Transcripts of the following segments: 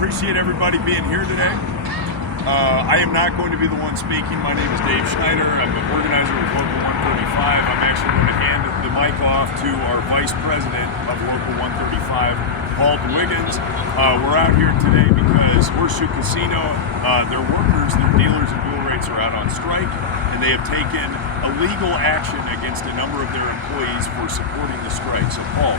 appreciate everybody being here today. I am not going to be the one speaking. My name is Dave Schneider. I'm the organizer of Local 135. I'm actually going to hand the mic off to our Vice President of Local 135, Paul DeWiggins. We're out here today because Horseshoe Casino, their workers, their dealers and dual rates are out on strike, and they have taken illegal action against a number of their employees for supporting the strike. So, Paul.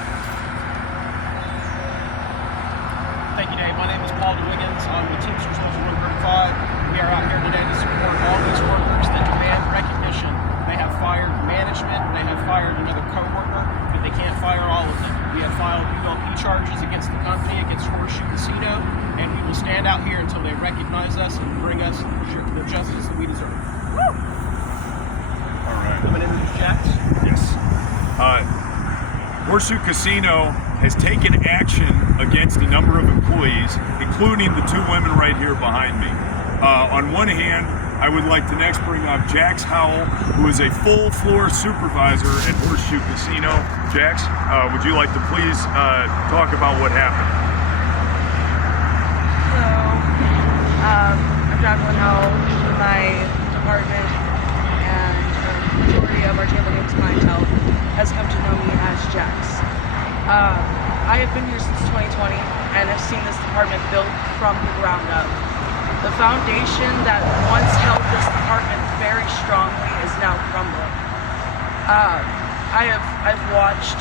Thank you, Dave. My name is Paul DeWiggins. I'm with Teamsters Local 135. We are out here today to support all these workers that demand recognition. They have fired management, they have fired another co-worker, but they can't fire all of them. We have filed ULP charges against the company, against Horseshoe Casino, and we will stand out here until they recognize us and bring us the justice that we deserve. Woo! All right. My name is Jax. Yes. Horseshoe Casino has taken action against a number of employees, including the two women right here behind me. On one hand, I would like to next bring up Jax Howell, who is a full floor supervisor at Horseshoe Casino. Jax, would you like to please talk about what happened? Hello. I'm Jacqueline Howell with my department, and the majority of our table games clientele has come to know me as Jax. I have been here since 2020 and have seen this department built from the ground up. The foundation that once held this department very strongly is now crumbling. I've watched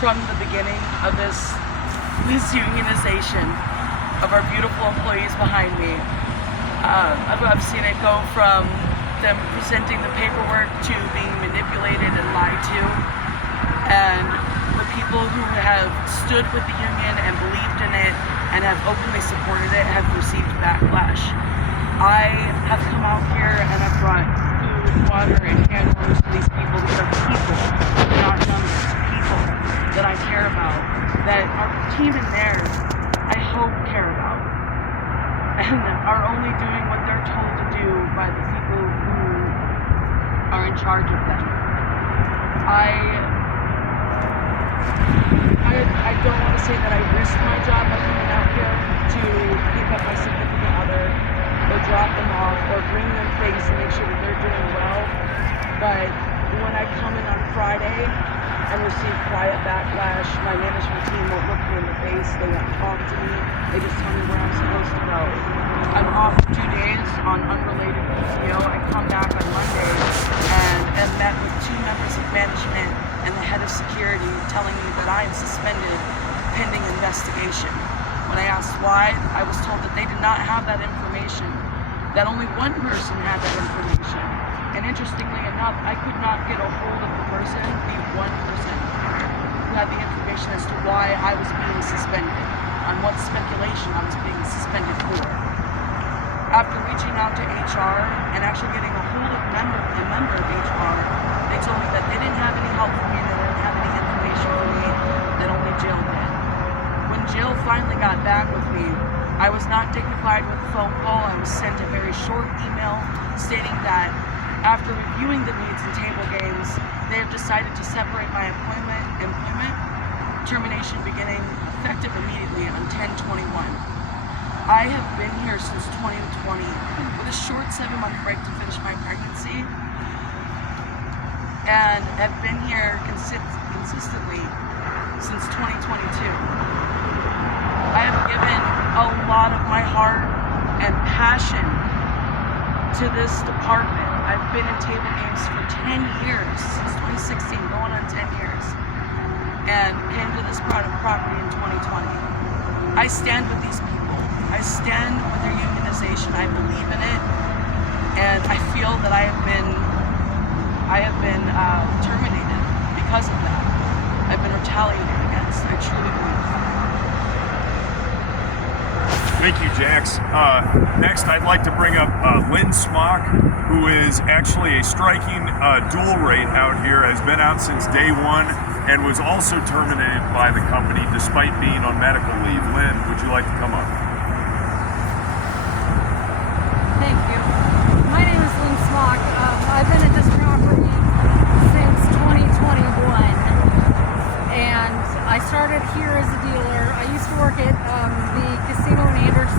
from the beginning of this unionization of our beautiful employees behind me. I've seen it go from them presenting the paperwork to being manipulated and lied to, and the people who have stood with the union and believed in it and have openly supported it have received backlash. I have come out here and I've brought food, water, and hand warmers to these people. These are people, not numbers, people that I care about, that our team in there, I hope, care about, and are only doing what they're told to do by the people who are in charge of them. I don't want to say that I risked my job by coming out here to pick up my significant other or drop them off or bring them things to make sure that they're doing well, but when I come in on Friday and receive quiet backlash, my management team won't look me in the face, they won't talk to me, they just tell me where I'm supposed to go. I'm off 2 days on unrelated PTO. I come back on Monday and met with 2 members of management and the head of security telling me that I am suspended pending investigation. When I asked why, I was told that they did not have that information, that only one person had that information. And interestingly enough, I could not get a hold of the person, the one person who had the information as to why I was being suspended, on what speculation I was being suspended for. After reaching out to HR and actually getting a hold of a member of HR, they told me that they didn't have any help for me, they didn't have any information for me, that only Jill did. When Jill finally got back with me, I was not dignified with a phone call. I was sent a very short email stating that after reviewing the needs and table games, they have decided to separate my employment termination beginning effective immediately on 10/21. I have been here since 2020 with a short 7-month break to finish my pregnancy, and have been here consistently since 2022. I have given a lot of my heart and passion to this department. I've been in table games for 10 years, since 2016, going on 10 years, and came to this property in 2020. I stand with these people. I stand with their unionization. I believe in it, and I feel that I have been terminated because of that. I've been retaliated against. I truly believe. Thank you, Jax. Next, I'd like to bring up Lynn Smock, who is actually a striking dual rate out here, has been out since day one, and was also terminated by the company despite being on medical leave. Lynn, would you like to come up? Thank you. My name is Lynn Smock. I've been at this property since 2021, and I started here as a dealer. I used to work at the casino in Anderson.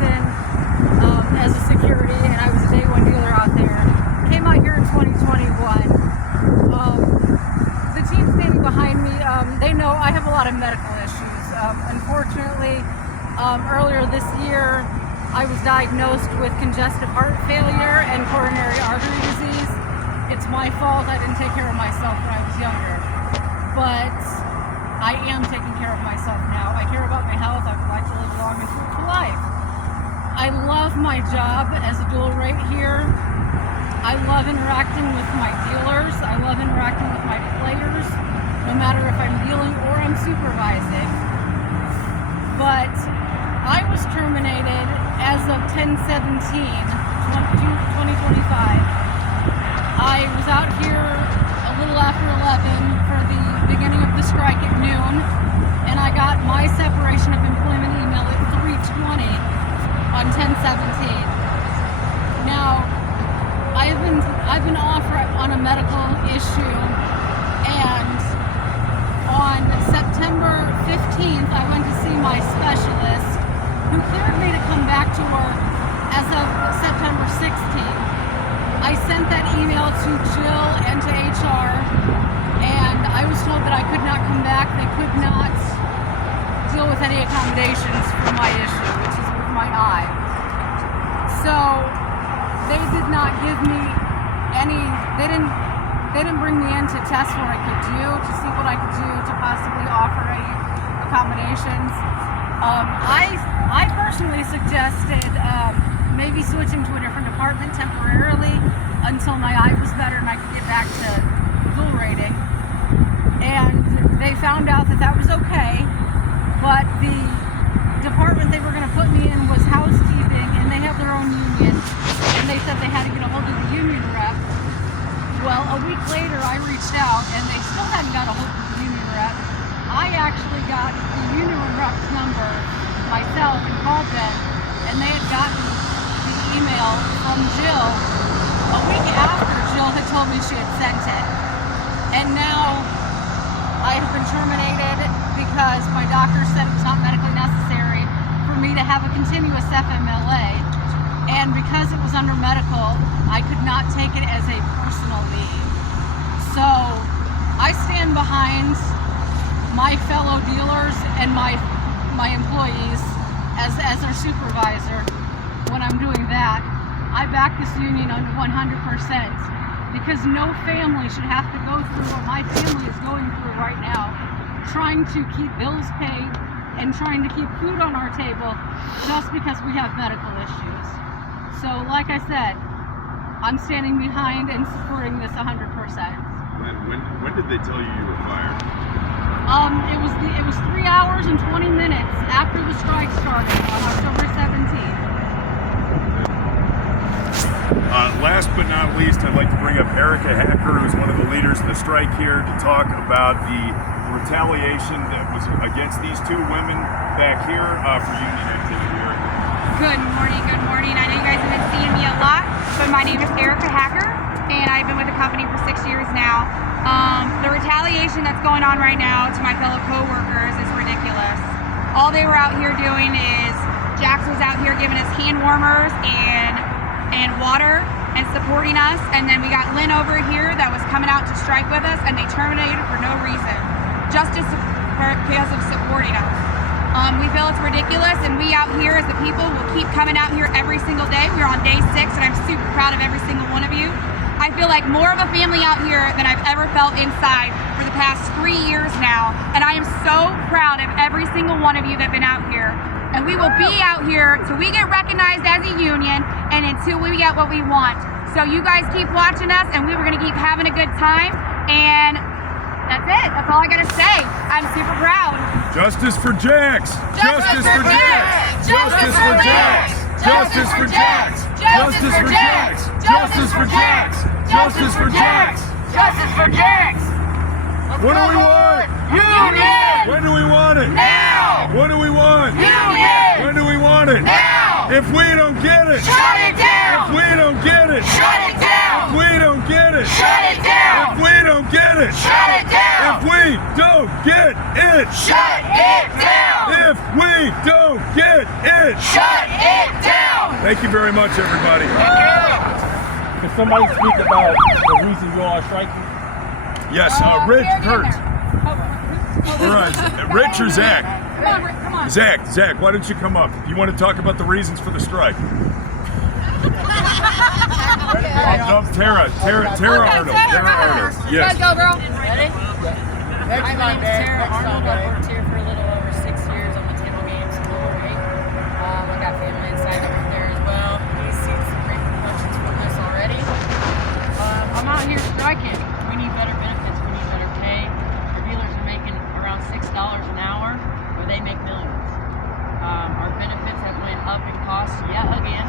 quickly. Earlier this year, I was diagnosed with congestive heart failure and coronary artery disease. It's my fault. I didn't take care of myself when I was younger. But I am taking care of myself now. I care about my health. I would like to live a long and fruitful life. I love my job as a dual rate here. I love interacting with my dealers. I love interacting with my players, no matter if I'm dealing or I'm supervising. But I was terminated as of 10/17/2025. I was out here a little after 11 for the beginning of the strike at noon, and I got my separation of employment email at 3:20 on 10/17. Now, I've been off on a medical issue, and on September 15th, I went to see my specialist, who cleared me to come back to work as of September 16th. I sent that email to Jill and to HR, and I was told that I could not come back. They could not deal with any accommodations for my issue, which is with my eye. So they did not give me any, they didn't bring me in to test what I could do, to see what I could do to possibly offer any accommodations. I personally suggested maybe switching to a different department temporarily until my eye was better and I could get back to dual rating. And they found out that that was okay, but the department they were going to put me in was housekeeping, and they have their own union, and they said they had to get a hold of the union rep. Well, a week later I reached out and they still hadn't got a hold of the union rep. I actually got the union rep's number myself and called them, and they had gotten the email from Jill a week after Jill had told me she had sent it. And now I have been terminated because my doctor said it was not medically necessary for me to have a continuous FMLA. And because it was under medical, I could not take it as a personal leave. So I stand behind my fellow dealers and my employees as their supervisor when I'm doing that. I back this union 100% because no family should have to go through what my family is going through right now, trying to keep bills paid and trying to keep food on our table just because we have medical issues. So like I said, I'm standing behind and supporting this 100%. When did they tell you you were fired? It was 3 hours and 20 minutes after the strike started on October 17th. Last but not least, I'd like to bring up Erica Hacker, who's one of the leaders of the strike here, to talk about the retaliation that was against these two women back here for union activity. Good morning. I know you guys have been seeing me a lot, but my name is Erica Hacker, and I've been with the company for 6 years now. The retaliation that's going on right now to my fellow co-workers is ridiculous. All they were out here doing is, Jax was out here giving us hand warmers and water and supporting us, and then we got Lynn over here that was coming out to strike with us, and they terminated for no reason, just because of supporting us. We feel it's ridiculous, and we out here as the people will keep coming out here every single day. We're on day 6, and I'm super proud of every single one of you. I feel like more of a family out here than I've ever felt inside for the past 3 years now, and I am so proud of every single one of you that have been out here. And we will be out here till we get recognized as a union and until we get what we want. So you guys keep watching us, and we were going to keep having a good time, and that's it. That's all I got to say. I'm super proud. Justice for Jax! Justice for Jax! Justice for Jax! Justice for Jax! Justice for Jax! Justice for Jax! Justice for Jax! Justice for Jax! What do we want? Union! When do we want it? Now! What do we want? Union! When do we want it? Now! If we don't get it! Shut it down! If we don't get it! Shut it down! If we don't get it! Shut it down! If we don't get it! Shut it down! If we don't get it! Shut it down! If we don't get it! Shut it down! Thank you very much, everybody. Can somebody speak about the reason you all are striking? Yes, Rich, Kurt. All right, Rich or Zach? Come on, Rick, come on. Zach, why don't you come up? You want to talk about the reasons for the strike? Tara Arnold. Yes. Let's go, girl. Ready? My name's Tara Arnold. I've worked here for a little over 6 years on the table games floor, right? I got family inside that work there as well. He's seen some repercussions from this already. I'm out here striking. We need better benefits. We need better pay. Our dealers are making around $6 an hour, where they make millions. Our benefits have went up in cost yet again,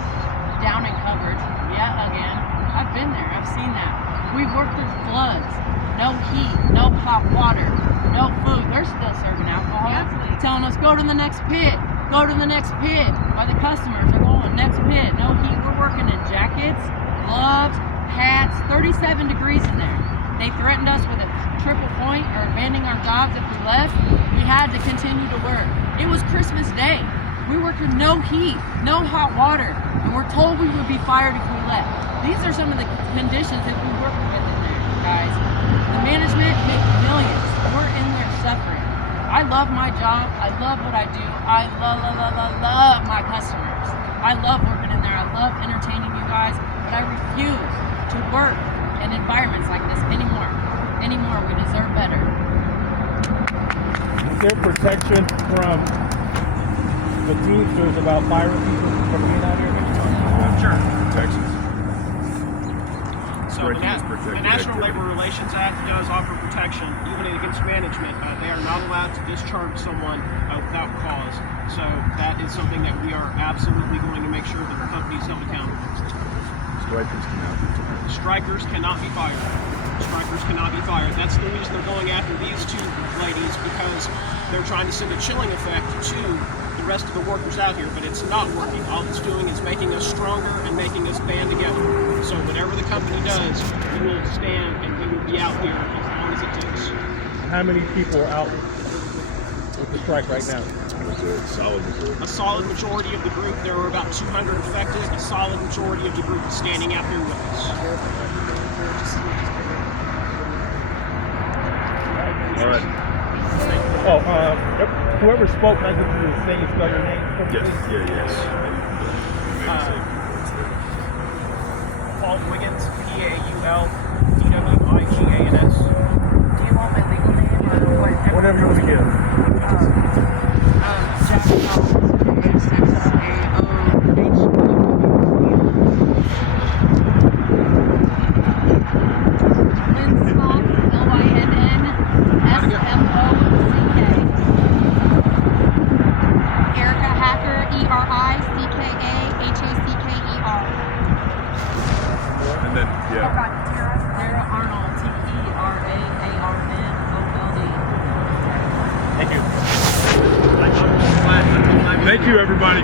down in coverage yet again. I've been there. I've seen that. We've worked through floods. No heat, no hot water, no food. They're still serving alcohol, telling us go to the next pit, go to the next pit. While the customers are going next pit, no heat. We're working in jackets, gloves, hats, 37 degrees in there. They threatened us with a triple point or abandoning our jobs if we left. We had to continue to work. It was Christmas Day. We worked with no heat, no hot water, and we're told we would be fired if we left. These are some of the conditions that we work with in there, guys. The management makes millions. We're in there suffering. I love my job. I love what I do. I love my customers. I love working in there. I love entertaining you guys, but I refuse to work in environments like this anymore. We deserve better. Is there protection from the Teamsters about firing people from being out here? Sure. Texas. So the National Labor Relations Act does offer protection, even against management. They are not allowed to discharge someone without cause. So that is something that we are absolutely going to make sure that the company is held accountable. Strikers cannot be fired. Strikers cannot be fired. That's the reason they're going after these two ladies, because they're trying to send a chilling effect to the rest of the workers out here, but it's not working. All it's doing is making us stronger and making us band together. So whatever the company does, we will stand and we will be out here as long as it takes. How many people are out with the strike right now? A solid majority of the group. There are about 200 affected. A solid majority of the group is standing out here with us. All right. Oh, whoever spoke, I think you were saying spell your name. Yes. Paul Wiggins, Paul Dwiggins. Do you want my legal name or what? Whatever you want to give. Jack Collins, Lynn Smock, LYNNSMOCK. Erica Hacker, ERICKAHACKER. And then, Tara Arnold, TERAARNOLD. Thank you. Thank you, everybody.